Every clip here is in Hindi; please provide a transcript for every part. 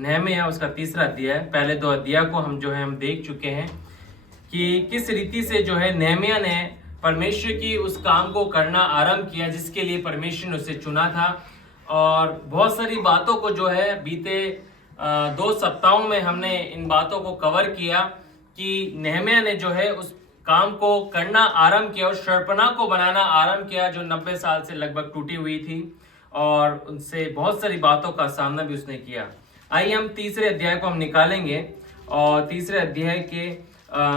नहम्याह उसका तीसरा अध्याय। पहले दो अध्याय को हम देख चुके हैं कि किस रीति से नहम्याह ने परमेश्वर की उस काम को करना आरंभ किया जिसके लिए परमेश्वर ने उसे चुना था। और बहुत सारी बातों को बीते 2 सप्ताहों में हमने इन बातों को कवर किया कि नहम्याह ने उस काम को करना आरंभ किया और शर्पणा को बनाना आरंभ किया जो 90 साल से लगभग टूटी हुई थी, और उनसे बहुत सारी बातों का सामना भी उसने किया। आइए हम तीसरे अध्याय को हम निकालेंगे और तीसरे अध्याय के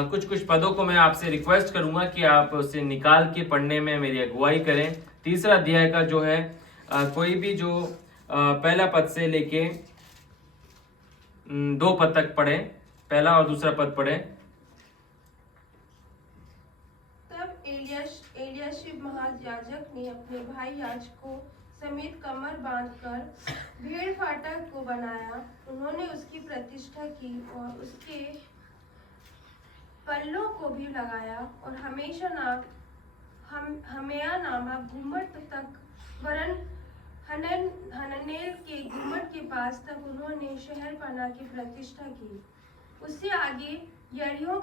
कुछ पदों को मैं आपसे रिक्वेस्ट करूंगा कि आप उसे निकाल के पढ़ने में मेरी अगुवाई करें। तीसरा अध्याय का कोई भी पहला पद से लेके 2 पद तक पढ़े, पहला और दूसरा पद पढ़े। तब एलियाशिब महायाजक ने अपने भाई याजकों समेत कमर बांधकर भेड़ फाटक को बनाया। उन्होंने उसकी प्रतिष्ठा की और उसके पल्लों को भी लगाया और हमेया नामक गुम्मट तक वरन हननेल के गुम्मट के पास तक उन्होंने शहरपनाह की प्रतिष्ठा की। उससे आगे यरीहो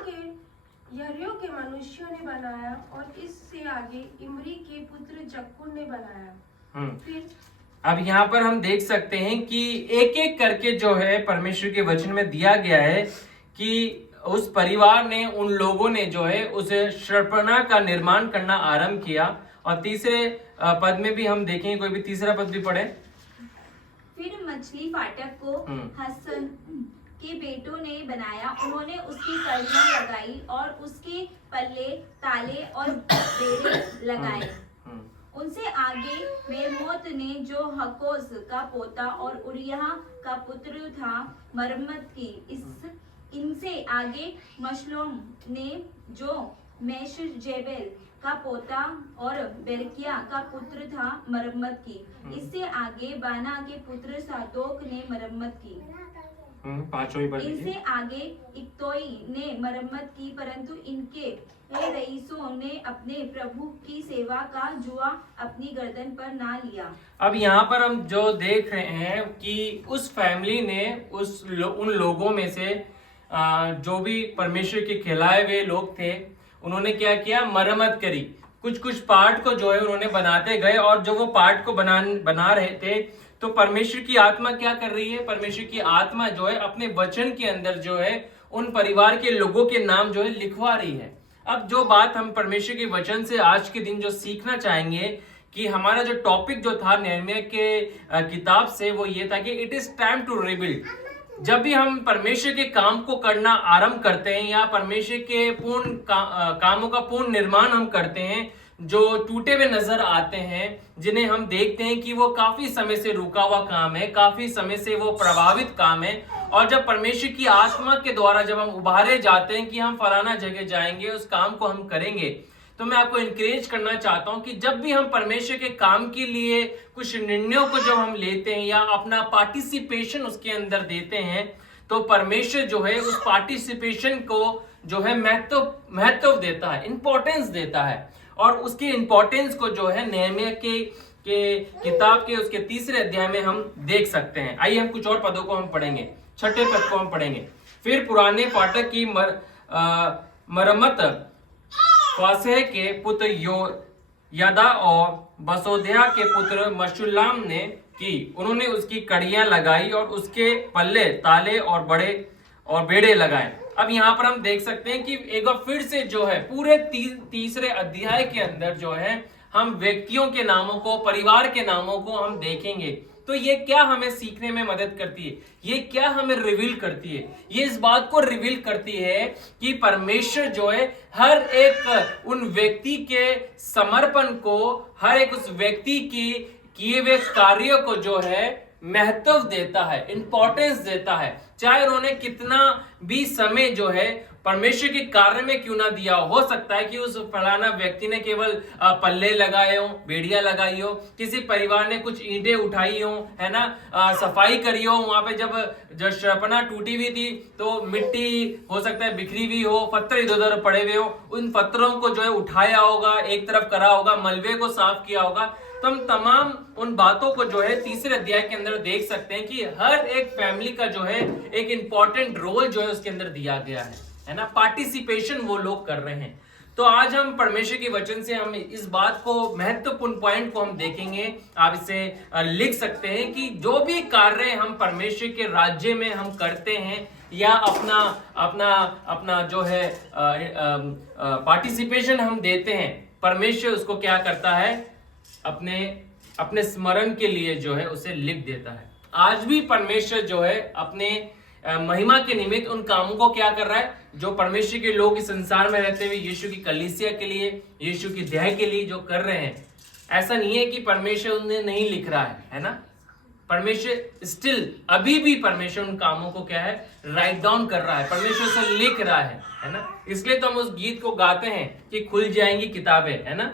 के मनुष्यों ने बनाया और इससे आगे इमरी के पुत्र जक्कुर ने बनाया। फिर अब यहाँ पर हम देख सकते हैं कि एक एक करके परमेश्वर के वचन में दिया गया है कि उस परिवार ने, उन लोगों ने उस शर्पणा का निर्माण करना आरंभ किया। और तीसरे पद में भी हम देखेंगे, कोई भी तीसरा पद भी पढ़े। फिर मछली फाटक को हसन के बेटों ने बनाया। उन्होंने उसकी कड़ियां लगाई और उसके पल्ले, ताले और बेड़े लगाए। उनसे आगे मेरमोत ने, जो हकोस का पोता और उरियह का पुत्र था, मरम्मत की। इनसे आगे मशलोम ने, जो मेशजेबेल का पोता और बेरकिया का पुत्र था, मरम्मत की। इससे आगे बाना के पुत्र सादोक ने मरम्मत की। इनसे आगे इक्तोई ने मरम्मत की, परंतु इनके रईसों ने अपने प्रभु की सेवा का जुआ अपनी गर्दन पर ना लिया। अब यहाँ पर हम जो देख रहे हैं कि उस फैमिली ने उन लोगों में से जो भी परमेश्वर के खिलाए हुए लोग थे, उन्होंने क्या किया, मरम्मत करी। कुछ पार्ट को उन्होंने बनाते गए, और जो वो पार्ट को बना रहे थे तो परमेश्वर की आत्मा क्या कर रही है, परमेश्वर की आत्मा अपने वचन के अंदर उन परिवार के लोगों के नाम लिखवा रही है। अब जो बात हम परमेश्वर के वचन से आज के दिन सीखना चाहेंगे कि हमारा जो टॉपिक था नहम्याह के किताब से, वो ये था कि it is time to rebuild. जब भी हम परमेश्वर के काम को करना आरंभ करते हैं या परमेश्वर के पूर्ण कामों का पूर्ण निर्माण हम करते हैं, जो टूटे हुए नजर आते हैं, जिन्हें हम देखते हैं कि वो काफी समय से रुका हुआ काम है, काफी समय से वो प्रभावित काम है, और जब परमेश्वर की आत्मा के द्वारा जब हम उभारे जाते हैं कि हम फलाना जगह जाएंगे, उस काम को हम करेंगे, तो मैं आपको इंकरेज करना चाहता हूं कि जब भी हम परमेश्वर के काम के लिए कुछ निर्णयों को जब हम लेते हैं या अपना पार्टिसिपेशन उसके अंदर देते हैं, तो परमेश्वर उस पार्टिसिपेशन को महत्व देता है, इंपॉर्टेंस देता है। और उसके इंपॉर्टेंस को नहम्याह के किताब के उसके तीसरे अध्याय में हम देख सकते हैं। आइए हम कुछ और पदों को हम पढ़ेंगे। 6ठे पद को हम पढ़ेंगे। फिर पुराने फाटक की मरम्मत फासेह के पुत्र योयादा और बसोध्याह के पुत्र मशुल्लाम ने की। उन्होंने उसकी कड़ियां लगाई और उसके पल्ले, ताले और बेड़े लगाए। अब यहाँ पर हम देख सकते हैं कि एक बार फिर से पूरे तीसरे अध्याय के अंदर हम व्यक्तियों के नामों को, परिवार के नामों को हम देखेंगे। तो ये क्या हमें सीखने में मदद करती है, ये क्या हमें रिवील करती है, ये इस बात को रिवील करती है कि परमेश्वर हर एक उन व्यक्ति के समर्पण को, हर एक उस व्यक्ति की किए हुए कार्यों को महत्व देता है, इंपॉर्टेंस देता है। चाहे उन्होंने कितना भी समय परमेश्वर के कार्य में क्यों ना दिया हो सकता है कि उस फलाना व्यक्ति ने केवल पल्ले लगाए हो, बेड़ियां लगाई हो, किसी परिवार ने कुछ ईंटें उठाई हो, है ना, सफाई करी हो। वहां पे जब शर्पणा टूटी हुई थी तो मिट्टी हो सकता है बिखरी हुई हो, पत्थर इधर उधर पड़े हुए हो, उन पत्थरों को उठाया होगा, एक तरफ करा होगा, मलबे को साफ किया होगा। तो हम तमाम उन बातों को जो है तीसरे अध्याय के अंदर देख सकते हैं कि हर एक फैमिली का जो है एक इंपॉर्टेंट रोल जो है उसके अंदर दिया गया है ना, पार्टिसिपेशन वो लोग कर रहे हैं। तो आज हम परमेश्वर के वचन से हम इस बात को, महत्वपूर्ण पॉइंट को हम देखेंगे। आप इसे लिख सकते हैं कि जो भी कार्य हम परमेश्वर के राज्य में हम करते हैं या अपना अपना अपना जो है पार्टिसिपेशन हम देते हैं, परमेश्वर उसको क्या करता है, अपने अपने स्मरण के लिए जो है उसे लिख देता है। आज भी परमेश्वर जो है अपने महिमा के निमित्त उन कामों को क्या कर रहा है, जो परमेश्वर के लोग इस संसार में रहते हुए यीशु की कलीसिया के लिए, यीशु की देह के लिए जो कर रहे हैं। ऐसा नहीं है कि परमेश्वर उन्हें नहीं लिख रहा है ना। परमेश्वर स्टिल अभी भी परमेश्वर उन कामों को क्या है, राइट डाउन कर रहा है, परमेश्वर उसे लिख रहा है ना। इसलिए तो हम उस गीत को गाते हैं कि खुल जाएंगी किताबें, है ना,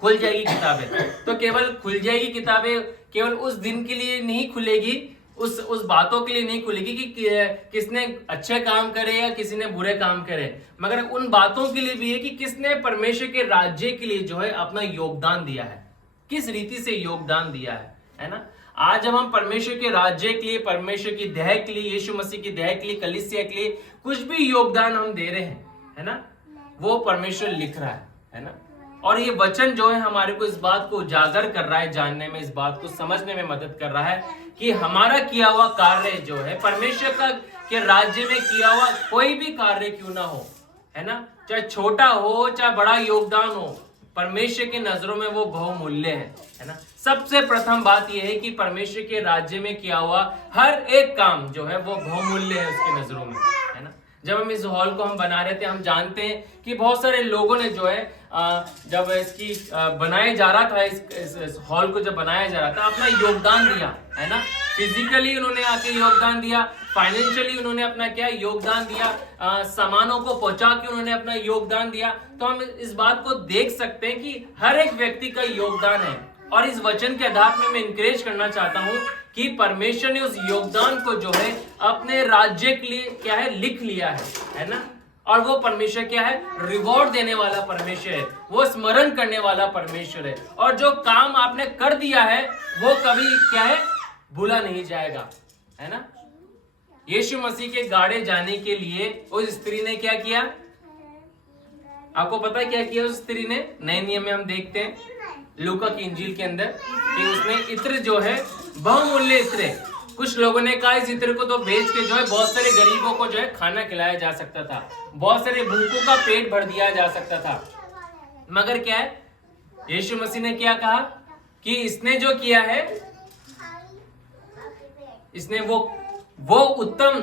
खुल जाएगी किताबें। तो केवल खुल जाएगी किताबें केवल उस दिन के लिए नहीं खुलेगी, उस बातों के लिए नहीं खुलेगी कि किसने अच्छे काम करे या किसी ने बुरे काम करे, मगर उन बातों के लिए भी है कि किसने परमेश्वर के राज्य के लिए जो है अपना योगदान दिया है, किस रीति से योगदान दिया है ना। आज जब हम परमेश्वर के राज्य के लिए, परमेश्वर की देह के लिए, यीशु मसीह की देह के लिए, कलीसिया के लिए कुछ भी योगदान हम दे रहे हैं, है ना, वो परमेश्वर लिख रहा है ना। और ये वचन जो है हमारे को इस बात को उजागर कर रहा है, जानने में, इस बात को समझने में मदद कर रहा है कि हमारा किया हुआ कार्य जो है, परमेश्वर का के राज्य में किया हुआ कोई भी कार्य क्यों ना हो, है ना, चाहे छोटा हो चाहे बड़ा योगदान हो, परमेश्वर की नजरों में वो बहुमूल्य है ना। सबसे प्रथम बात यह है कि परमेश्वर के राज्य में किया हुआ हर एक काम जो है वो बहुमूल्य है उसकी नजरों में, है ना। जब हम इस हॉल को हम बना रहे थे, हम जानते हैं कि बहुत सारे लोगों ने जो है जब इसकी बनाया जा रहा था, इस हॉल को जब बनाया जा रहा था, अपना योगदान दिया, है ना। फिजिकली उन्होंने आके योगदान दिया, फाइनेंशियली उन्होंने अपना क्या योगदान दिया, सामानों को पहुंचा के उन्होंने अपना योगदान दिया। तो हम इस बात को देख सकते हैं कि हर एक व्यक्ति का योगदान है। और इस वचन के आधार में मैं इंकरेज करना चाहता हूं कि परमेश्वर ने उस योगदान को जो है अपने राज्य के लिए क्या है, लिख लिया है ना। और वो परमेश्वर क्या है, रिवॉर्ड देने वाला परमेश्वर है, वो स्मरण करने वाला परमेश्वर है। और जो काम आपने कर दिया है वो कभी क्या है, भूला नहीं जाएगा, है ना। यीशु मसीह के गाड़े जाने के लिए उस स्त्री ने क्या किया, आपको पता है क्या किया उस स्त्री ने? नए नियम में हम देखते हैं लूका की इंजील के अंदर कि उसने इत्र जो है, बहुमूल्य इत्र, कुछ लोगों ने कहा इस इत्र को तो बेच के जो है बहुत सारे गरीबों को जो है खाना खिलाया जा सकता था, बहुत सारे भूखों का पेट भर दिया जा सकता था। मगर क्या है, यीशु मसीह ने क्या कहा कि इसने जो किया है, इसने वो उत्तम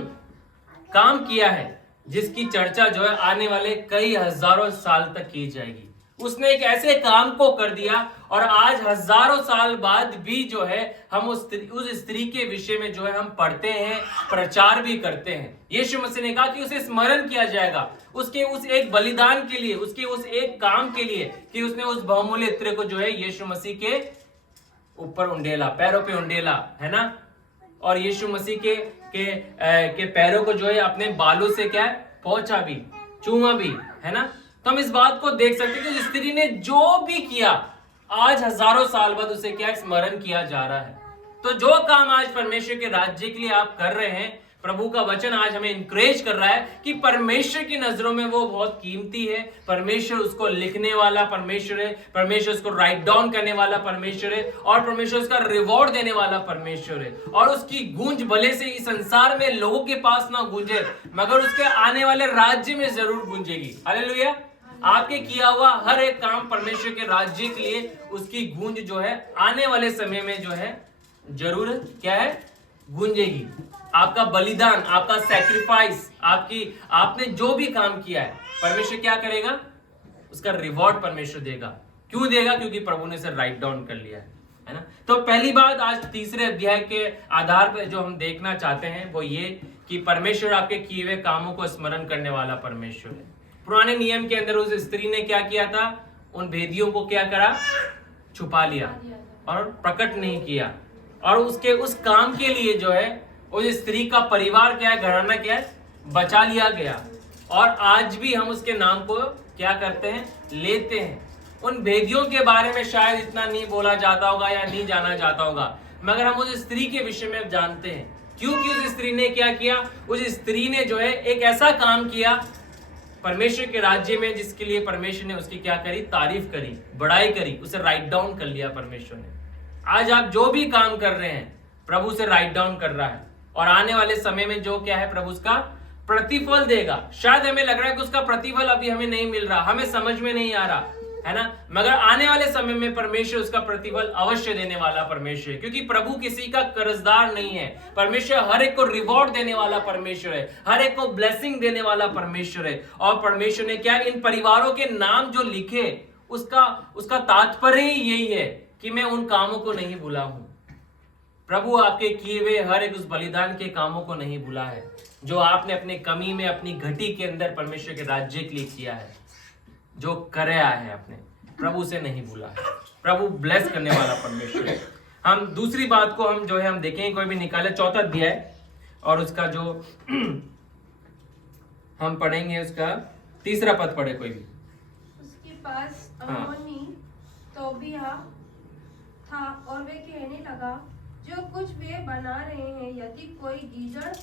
काम किया है जिसकी चर्चा जो है आने वाले कई हजारों साल तक की जाएगी। उसने एक ऐसे काम को कर दिया और आज हजारों साल बाद भी जो है हम उस स्त्री के विषय में जो है हम पढ़ते हैं, प्रचार भी करते हैं। यीशु मसीह ने कहा कि उसे स्मरण किया जाएगा उसके उस एक बलिदान के लिए, उसके उस एक काम के लिए कि उसने उस बहुमूल्य इत्र को जो है यीशु मसीह के ऊपर उंडेला, पैरों पे उंडेला, है ना। और यीशु मसीह के पैरों को जो है अपने बालों से क्या पहुंचा भी, चूमा भी, है ना। तो हम इस बात को देख सकते हैं कि स्त्री ने जो भी किया आज हजारों साल बाद उसे क्या स्मरण किया जा रहा है। तो जो काम आज परमेश्वर के राज्य के लिए आप कर रहे हैं, प्रभु का वचन आज हमें इंकरेज कर रहा है कि परमेश्वर की नजरों में वो बहुत कीमती है। परमेश्वर उसको लिखने वाला परमेश्वर है, परमेश्वर उसको राइट डाउन करने वाला परमेश्वर है और परमेश्वर उसका रिवॉर्ड देने वाला परमेश्वर है। और उसकी गूंज भले से इस संसार में लोगों के पास ना गूंजे, मगर उसके आने वाले राज्य में जरूर गूंजेगी। हालेलुया। आपके किया हुआ हर एक काम परमेश्वर के राज्य के लिए उसकी गूंज जो है आने वाले समय में जो है जरूर क्या है, गूंजेगी। आपका बलिदान, आपका सैक्रिफाइस, आपने जो भी काम किया है, परमेश्वर क्या करेगा, उसका रिवॉर्ड परमेश्वर देगा। क्यों देगा? क्योंकि प्रभु ने इसे राइट डाउन कर लिया है ना। तो पहली बात आज तीसरे अध्याय के आधार पर जो हम देखना चाहते हैं वो ये कि परमेश्वर आपके किए हुए कामों को स्मरण करने वाला परमेश्वर है। पुराने नियम के अंदर उस स्त्री ने क्या किया था, उन भेदियों को क्या करा, छुपा लिया और प्रकट नहीं किया। और उसके उस काम के लिए जो है उस स्त्री का परिवार क्या है, घराना क्या है, बचा लिया गया। और आज भी हम उसके नाम को क्या करते हैं, लेते हैं। उन भेदियों के बारे में शायद इतना नहीं बोला जाता होगा या नहीं जाना जाता होगा, मगर हम उस स्त्री के विषय में जानते हैं। क्योंकि उस स्त्री ने क्या किया, उस स्त्री ने जो है एक ऐसा काम किया परमेश्वर के राज्य में जिसके लिए परमेश्वर ने उसकी क्या करी, तारीफ करी, बड़ाई करी, उसे राइट डाउन कर लिया परमेश्वर ने। आज आप जो भी काम कर रहे हैं प्रभु से राइट डाउन कर रहा है, और आने वाले समय में जो क्या है प्रभु उसका प्रतिफल देगा। शायद हमें लग रहा है कि उसका प्रतिफल अभी हमें नहीं मिल रहा, हमें समझ में नहीं आ रहा है ना, मगर आने वाले समय में परमेश्वर उसका प्रतिफल अवश्य देने वाला परमेश्वर है। क्योंकि प्रभु किसी का कर्जदार नहीं है, परमेश्वर हर एक को रिवॉर्ड देने वाला परमेश्वर है, हर एक को ब्लेसिंग देने वाला परमेश्वर है। और परमेश्वर ने क्या, इन परिवारों के नाम जो लिखे उसका तात्पर्य ही यही है कि मैं उन कामों को नहीं भूला हूं। प्रभु आपके किए हुए हर एक उस बलिदान के कामों को नहीं भूला है जो आपने अपने कमी में, अपनी घटी के अंदर परमेश्वर के राज्य के लिए किया है, जो कराया है आपने, प्रभु से नहीं भूला है। प्रभु ब्लेस करने वाला परमेश्वर है। हम दूसरी बात को हम जो है हम देखेंगे, कोई भी निकाले 4 अध्याय और उसका जो हम पढ़ेंगे उसका 3 पद पढ़े कोई भी। उसके पास अम्मोनी तोबिया था और वे कहने लगा, जो कुछ वे बना रहे हैं यदि कोई गीदड़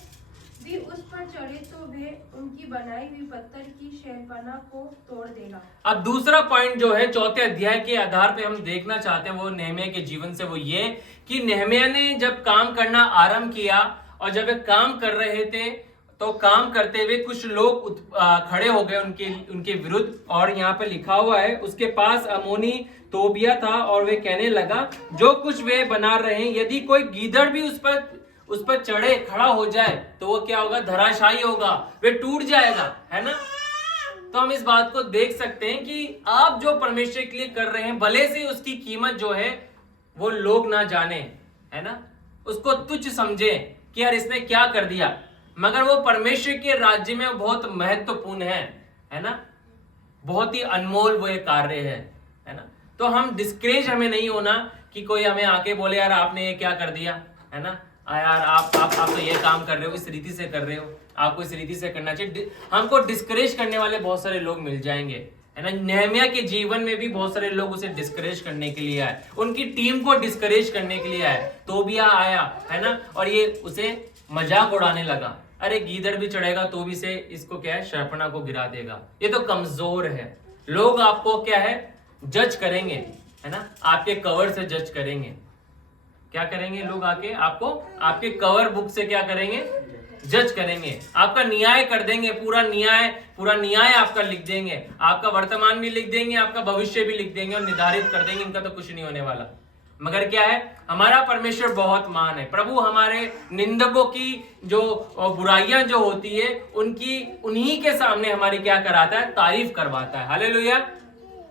भी उस पर चढ़े तो वे उनकी बनाई हुई पत्थर की शहरपनाह को तोड़ देगा। अब दूसरा पॉइंट जो है 4 अध्याय के आधार पे हम देखना चाहते हैं वो नेहमिया के जीवन से, वो ये कि नेहमिया ने जब काम करना आरंभ किया और जब वे काम कर रहे थे तो काम करते हुए कुछ लोग खड़े हो गए उनके विरुद्ध। और यहाँ पे लिखा हुआ है, उसके पास अमोनी तोबिया था और वे कहने लगा, जो कुछ वे बना रहे हैं यदि कोई गीदड़ भी उस पर चढ़े खड़ा हो जाए तो वो क्या होगा, धराशायी होगा, वे टूट जाएगा, है ना। तो हम इस बात को देख सकते हैं कि आप जो परमेश्वर के लिए कर रहे हैं भले से उसकी कीमत जो है वो लोग ना जाने, है ना, उसको तुच्छ समझे कि यार इसने क्या कर दिया, मगर वो परमेश्वर के राज्य में बहुत महत्वपूर्ण है ना, बहुत ही अनमोल वो एक कार्य है ना। तो हम डिस्करेज हमें नहीं होना कि कोई हमें आके बोले यार आपने ये क्या कर दिया, है ना, यार आप तो ये काम कर रहे हो, इस रीति से कर रहे हो, आपको इस रीति से करना चाहिए। हमको डिस्करेज करने वाले बहुत सारे लोग मिल जाएंगे, है ना। नेहमिया के जीवन में भी बहुत सारे लोग उसे डिस्करेज करने के लिए आए, उनकी टीम को डिस्करेज करने के लिए आए। तोबिया आया, है ना, और ये उसे मजाक उड़ाने लगा, अरे गीदड़ भी चढ़ेगा तो भी से इसको क्या है, शहरपनाह को गिरा देगा, ये तो कमजोर है। लोग आपको क्या है, जज करेंगे, है ना, आपके कवर से जज करेंगे। क्या करेंगे लोग, आके आपको आपके कवर बुक से क्या करेंगे, जज करेंगे, आपका न्याय कर देंगे, पूरा न्याय आपका लिख देंगे, आपका वर्तमान भी लिख देंगे, आपका भविष्य भी लिख देंगे और निर्धारित कर देंगे इनका तो कुछ नहीं होने वाला। मगर क्या है, हमारा परमेश्वर बहुत महान है। प्रभु हमारे निंदकों की जो बुराइयां जो होती है उन्हीं के सामने हमारी क्या कराता है, तारीफ करवाता है। हालेलुया,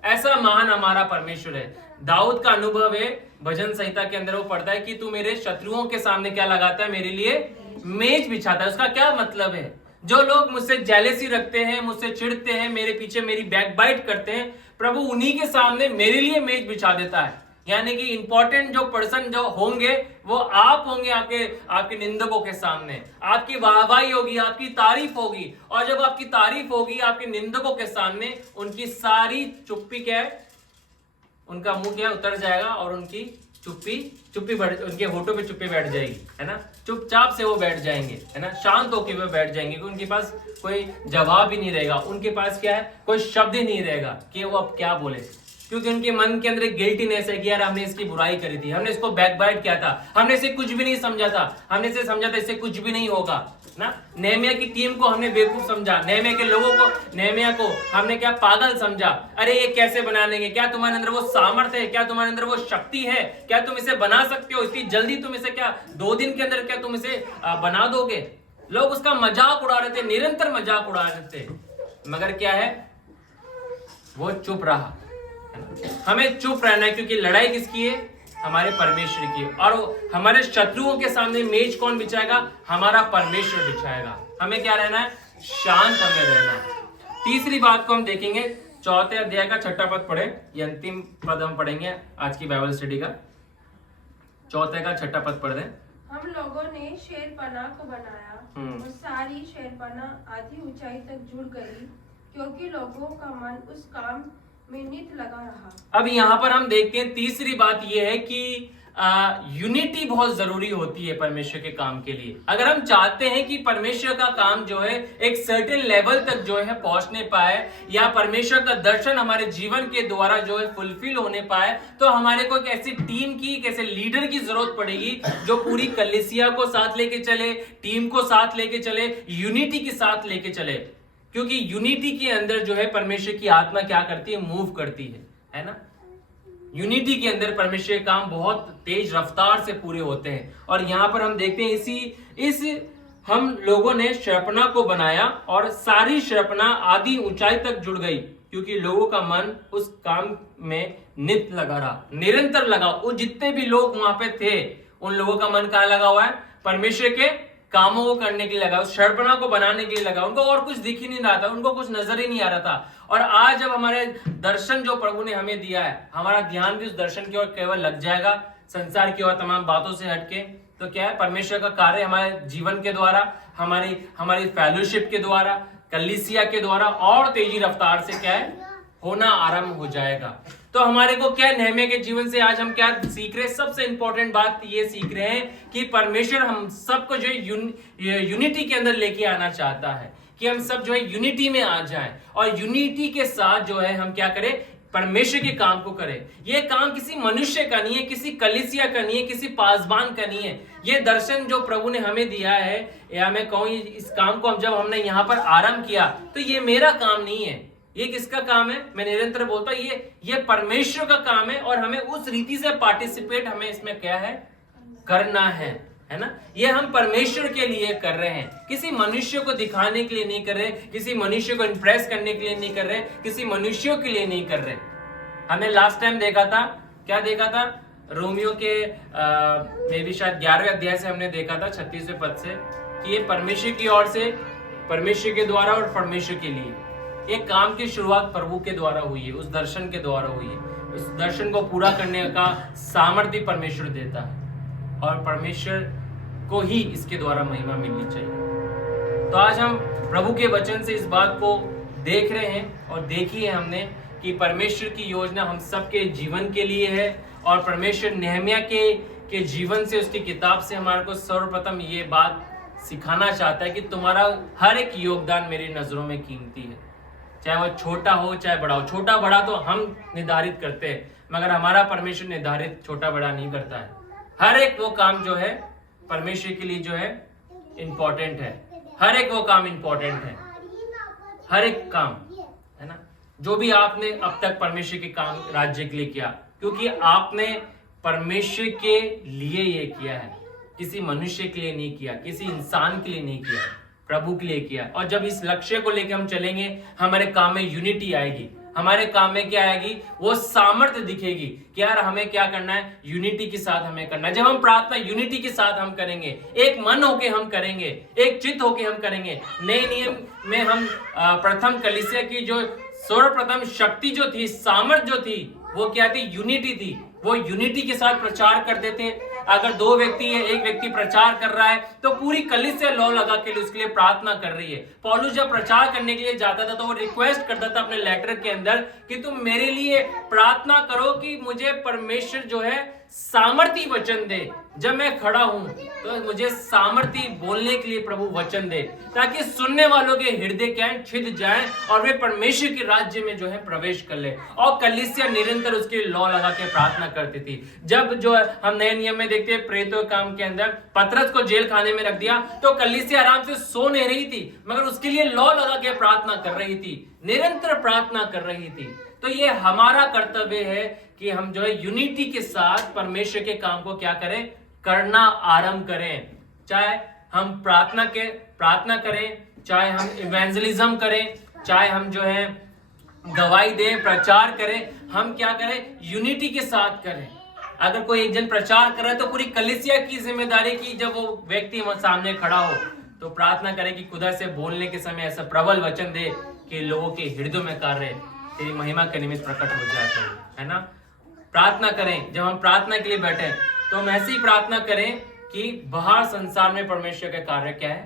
ऐसा महान हमारा परमेश्वर है। दाऊद का अनुभव है, भजन संहिता के अंदर वो पढ़ता है कि तू मेरे शत्रुओं के सामने क्या लगाता है, मेरे लिए मेज बिछाता है। उसका क्या मतलब है, जो लोग मुझसे जेलेसी रखते हैं, मुझसे चिढ़ते हैं, मेरे पीछे मेरी बैकबाइट करते हैं, प्रभु उन्हीं के सामने मेरे लिए मेज बिछा देता है। यानी कि इंपॉर्टेंट जो पर्सन जो होंगे वो आप होंगे, आपके निंदकों के सामने आपकी वाहवाही होगी, आपकी तारीफ होगी। और जब आपकी तारीफ होगी आपके निंदकों के सामने, उनकी सारी चुप्पी क्या है, उनका मुंह क्या उतर जाएगा और उनकी चुप्पी बैठ, उनके होठों पे चुप्पी बैठ जाएगी, है ना, चुपचाप से वो बैठ जाएंगे, है ना, शांत होकर वो बैठ जाएंगे, क्योंकि उनके पास कोई जवाब ही नहीं रहेगा, उनके पास क्या है, कोई शब्द ही नहीं रहेगा कि वो अब क्या बोले। क्योंकि उनके मन के अंदर एक गिल्टीनेस है कि यार हमने इसकी बुराई करी थी, हमने इसको बैकबाइट किया था, हमने इसे कुछ भी नहीं समझा था, हमने इसे समझा था इससे कुछ भी नहीं होगा ना। नेहमिया की टीम को हमने बेवकूफ समझा, नेहमिया के लोगों को, नेहमिया को हमने क्या पागल समझा, अरे ये कैसे बना लेंगे, क्या तुम्हारे अंदर वो सामर्थ्य है, क्या तुम्हारे अंदर वो शक्ति है, क्या तुम इसे बना सकते हो, इतनी जल्दी तुम इसे क्या 2 दिन के अंदर क्या तुम इसे बना दोगे। लोग उसका मजाक उड़ा रहे थे, निरंतर मजाक उड़ा रहे थे, मगर क्या है, वो चुप रहा। हमें चुप रहना है, क्योंकि लड़ाई किसकी है, हमारे परमेश्वर की। और हमारे शत्रुओं के सामने मेज कौन बिछाएगा, हमारा परमेश्वर बिछाएगा। हमें क्या रहना है, शांत हमें रहना है। तीसरी बात को हम देखेंगे, 4 अध्याय का 6 पद पढ़े, ये अंतिम पद हम पढ़ेंगे आज की बाइबल स्टडी का। 4 का 6 पद पढ़ दें। हम लोगों ने शहरपनाह को बनाया और सारी शहरपनाह आधी ऊंचाई तक जुड़ गई, क्योंकि लोगों का मन उस काम में नित लगा रहा। अब यहाँ पर हम देखते हैं तीसरी बात यह है कि यूनिटी बहुत जरूरी होती है परमेश्वर के काम के लिए। अगर हम चाहते हैं कि परमेश्वर का काम जो है एक सर्टेन लेवल तक जो है पहुंचने पाए, या परमेश्वर का दर्शन हमारे जीवन के द्वारा जो है फुलफिल होने पाए, तो हमारे को एक ऐसी टीम की, एक ऐसे लीडर की जरूरत पड़ेगी जो पूरी कलीसिया को साथ लेके चले, टीम को साथ लेके चले, यूनिटी के साथ लेके चले। क्योंकि यूनिटी के अंदर जो है परमेश्वर की आत्मा क्या करती है, मूव करती है ना। यूनिटी के अंदर परमेश्वर के काम बहुत तेज रफ्तार से पूरे होते हैं। और यहाँ पर हम देखते हैं हम लोगों ने शर्पणा को बनाया और सारी शर्पणा आधी ऊंचाई तक जुड़ गई, क्योंकि लोगों का मन उस काम में नित लगा रहा, निरंतर लगा। वो जितने भी लोग वहां पे थे, उन लोगों का मन कहाँ लगा हुआ है, परमेश्वर के कामों को करने के लिए लगा, उस शर्पणा को बनाने के लिए लगा। उनको और कुछ दिख ही नहीं रहा था, उनको कुछ नजर ही नहीं आ रहा था। और आज जब हमारे दर्शन जो प्रभु ने हमें दिया है, हमारा ध्यान भी उस दर्शन की ओर केवल लग जाएगा, संसार की और तमाम बातों से हटके, तो क्या है, परमेश्वर का कार्य हमारे जीवन के द्वारा, हमारी फेलोशिप के द्वारा, कलीसिया के द्वारा और तेजी रफ्तार से क्या है, होना आरंभ हो जाएगा। तो हमारे को क्या, नहम्याह के जीवन से आज हम क्या सीख रहे हैं? सबसे इंपॉर्टेंट बात ये सीख रहे हैं कि परमेश्वर हम सबको जो है यूनिटी के अंदर लेके आना चाहता है, कि हम सब जो है यूनिटी में आ जाएं, और यूनिटी के साथ जो है हम क्या करें, परमेश्वर के काम को करें। ये काम किसी मनुष्य का नहीं है, किसी कलीसिया का नहीं है, किसी पासबान का नहीं है। ये दर्शन जो प्रभु ने हमें दिया है, या मैं कहूँ इस काम को जब हमने यहाँ पर आरंभ किया, तो ये मेरा काम नहीं है। ये किसका काम है? मैं निरंतर बोलता हूं, ये परमेश्वर का काम है, और हमें उस रीति से पार्टिसिपेट हमें इसमें क्या है, करना है ना। ये हम परमेश्वर के लिए कर रहे हैं, किसी मनुष्य को दिखाने के लिए नहीं कर रहे, किसी मनुष्य को इंप्रेस करने के लिए नहीं कर रहे, किसी मनुष्यों के लिए नहीं कर रहे। हमने लास्ट टाइम देखा था, क्या देखा था, रोमियो के मे भी शायद 11वें अध्याय से हमने देखा था 36वें पद से, कि ये परमेश्वर की ओर से, परमेश्वर के द्वारा और परमेश्वर के लिए। ये काम की शुरुआत प्रभु के द्वारा हुई है, उस दर्शन के द्वारा हुई है। उस दर्शन को पूरा करने का सामर्थ्य परमेश्वर देता है, और परमेश्वर को ही इसके द्वारा महिमा मिलनी चाहिए। तो आज हम प्रभु के वचन से इस बात को देख रहे हैं, और देखी है हमने कि परमेश्वर की योजना हम सबके जीवन के लिए है। और परमेश्वर नहम्याह के जीवन से, उसकी किताब से हमारे को सर्वप्रथम ये बात सिखाना चाहता है कि तुम्हारा हर एक योगदान मेरी नजरों में कीमती है, चाहे वो छोटा हो चाहे बड़ा हो। छोटा बड़ा तो हम निर्धारित करते हैं, मगर हमारा परमेश्वर निर्धारित छोटा बड़ा नहीं करता है। हर एक वो काम जो है परमेश्वर के लिए जो है इंपॉर्टेंट है, हर एक वो काम इंपॉर्टेंट है, हर एक काम, है ना। जो भी आपने अब तक परमेश्वर के काम राज्य के लिए किया, क्योंकि आपने परमेश्वर के लिए ये किया है, किसी मनुष्य के लिए नहीं किया, किसी इंसान के लिए नहीं किया, प्रभु के लिए किया। और जब इस लक्ष्य को लेकर हम चलेंगे, हमारे काम में यूनिटी आएगी, हमारे काम में क्या आएगी, वो सामर्थ्य दिखेगी कि यार हमें क्या करना है, यूनिटी के साथ हमें करना है। जब हम प्रार्थना यूनिटी के साथ हम करेंगे, एक मन होके हम करेंगे, एक चित्त होके हम करेंगे। नए नियम में हम प्रथम कलीसिया की जो सर्वप्रथम शक्ति जो थी, सामर्थ्य जो थी, वो क्या थी, यूनिटी थी। वो यूनिटी के साथ प्रचार करते थे। अगर दो व्यक्ति है, एक व्यक्ति प्रचार कर रहा है, तो पूरी कलीसिया लौ लगा के उसके लिए प्रार्थना कर रही है। पौलुस जब प्रचार करने के लिए जाता था, तो वो रिक्वेस्ट करता था अपने लेटर के अंदर कि तुम मेरे लिए प्रार्थना करो कि मुझे परमेश्वर जो है सामर्थी वचन दे। जब मैं खड़ा हूं तो मुझे सामर्थी बोलने के लिए प्रभु वचन दे, ताकि सुनने वालों के हृदय क्या है, छिद जाएं और वे परमेश्वर के राज्य में जो है प्रवेश कर ले। और कलीसिया निरंतर उसके लिए लौ लगा के प्रार्थना करती थी। जब जो हम नए नियम में देखते हैं, प्रेरितों काम के अंदर पतरस को जेल खाने में रख दिया, तो कलीसिया आराम से सो नहीं रही थी, मगर उसके लिए लौ लगा के प्रार्थना कर रही थी, निरंतर प्रार्थना कर रही थी। तो ये हमारा कर्तव्य है कि हम जो है यूनिटी के साथ परमेश्वर के काम को क्या करें, करना आरंभ करें। चाहे हम प्रार्थना करें, चाहे हम इवेंजलिज्म करें, चाहे हम जो है गवाही दें, प्रचार करें, हम क्या करें, यूनिटी के साथ करें। अगर कोई एक जन प्रचार कर रहा है, तो पूरी कलीसिया की जिम्मेदारी की जब वो व्यक्ति सामने खड़ा हो, तो प्रार्थना करें कि खुदा से बोलने के समय ऐसा प्रबल वचन दे कि लोगों के हृदयों में कार्य तेरी महिमा के निमित्त प्रकट हो जाए, है ना। प्रार्थना करें, जब हम प्रार्थना के लिए बैठे तो हम ऐसी प्रार्थना करें कि बाहर संसार में परमेश्वर का कार्य क्या है,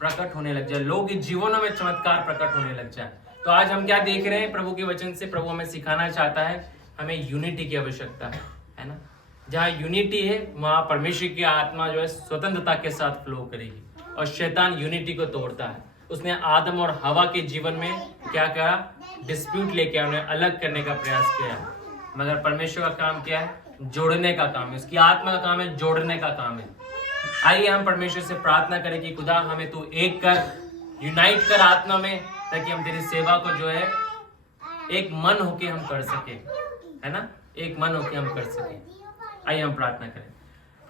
प्रकट होने लग जाए, लोगों के जीवनों में चमत्कार प्रकट होने लग जाए। तो आज हम क्या देख रहे हैं प्रभु के वचन से? प्रभु हमें सिखाना चाहता है हमें यूनिटी की आवश्यकता है ना। जहाँ यूनिटी है वहाँ परमेश्वर की आत्मा जो है स्वतंत्रता के साथ फ्लो करेगी, और शैतान यूनिटी को तोड़ता है। उसने आदम और हवा के जीवन में क्या करा? डिस्प्यूट लेके उन्हें अलग करने का प्रयास किया, मगर परमेश्वर का काम क्या है? जोड़ने का काम है। उसकी आत्मा का काम है जोड़ने का काम है। आइए हम परमेश्वर से प्रार्थना करें कि खुदा हमें तू एक कर, यूनाइट कर आत्मा में, ताकि हम तेरी सेवा को जो है एक मन होके हम कर सके, है ना, एक मन होके हम कर सके। आइए हम प्रार्थना करें।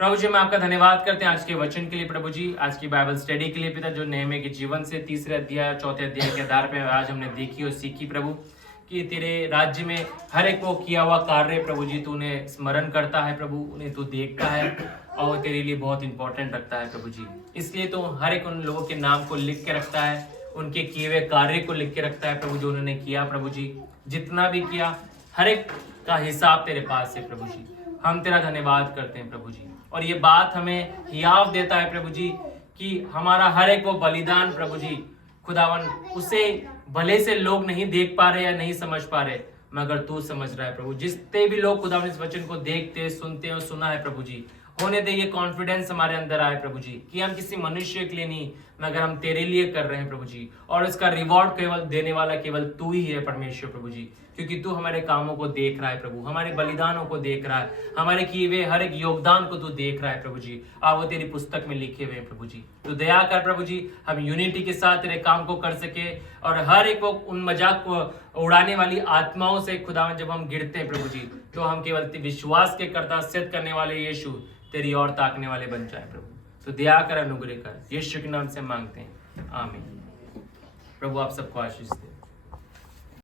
प्रभु जी, मैं आपका धन्यवाद करते हैं आज के वचन के लिए प्रभु जी, आज की बाइबल स्टडी के लिए पिता, जो नहम्याह के जीवन से 3 अध्याय 4 अध्याय के आधार पे आज हमने देखी और सीखी प्रभु, कि तेरे राज्य में हर एक को किया हुआ कार्य प्रभु जी तूने स्मरण करता है प्रभु, उन्हें तू देखता है और तेरे लिए बहुत इंपॉर्टेंट रखता है प्रभु जी। इसलिए तो हर एक उन लोगों के नाम को लिख के रखता है, उनके किए हुए कार्य को लिख के रखता है प्रभु, जो उन्होंने किया प्रभु जी, जितना भी किया हर एक का हिसाब तेरे पास है प्रभु जी। हम तेरा धन्यवाद करते हैं प्रभु जी, और ये बात हमें याद देता है प्रभु जी कि हमारा हर एक वो बलिदान प्रभु जी खुदावन, उसे भले से लोग नहीं देख पा रहे या नहीं समझ पा रहे, मगर तू समझ रहा है प्रभु। जितने भी लोग खुदावन इस वचन को देखते सुनते और सुना है प्रभु जी, होने दे ये कॉन्फिडेंस हमारे अंदर आए प्रभु जी, कि हम किसी मनुष्य के लिए नहीं मगर हम तेरे लिए कर रहे हैं प्रभु जी, और इसका रिवॉर्ड केवल देने वाला केवल तू ही है परमेश्वर प्रभु जी, क्योंकि तू हमारे कामों को देख रहा है प्रभु, हमारे बलिदानों को देख रहा है, हमारे किए हुए हर एक योगदान को तू देख रहा है प्रभु जी, और वो तेरी पुस्तक में लिखे हुए हैं प्रभु जी। तो दया कर प्रभु जी, हम यूनिटी के साथ तेरे काम को कर सके, और हर एक को उन मजाक को उड़ाने वाली आत्माओं से खुदा जब हम गिरते हैं प्रभु जी, तो हम केवल विश्वास के करता सिद्ध करने वाले यीशु तेरी ओर ताकने वाले बन जाए प्रभु। तो दया कर, अनुग्रह कर, यीशु के नाम से मांगते हैं, आमीन। प्रभु आप सबको आशीष दे।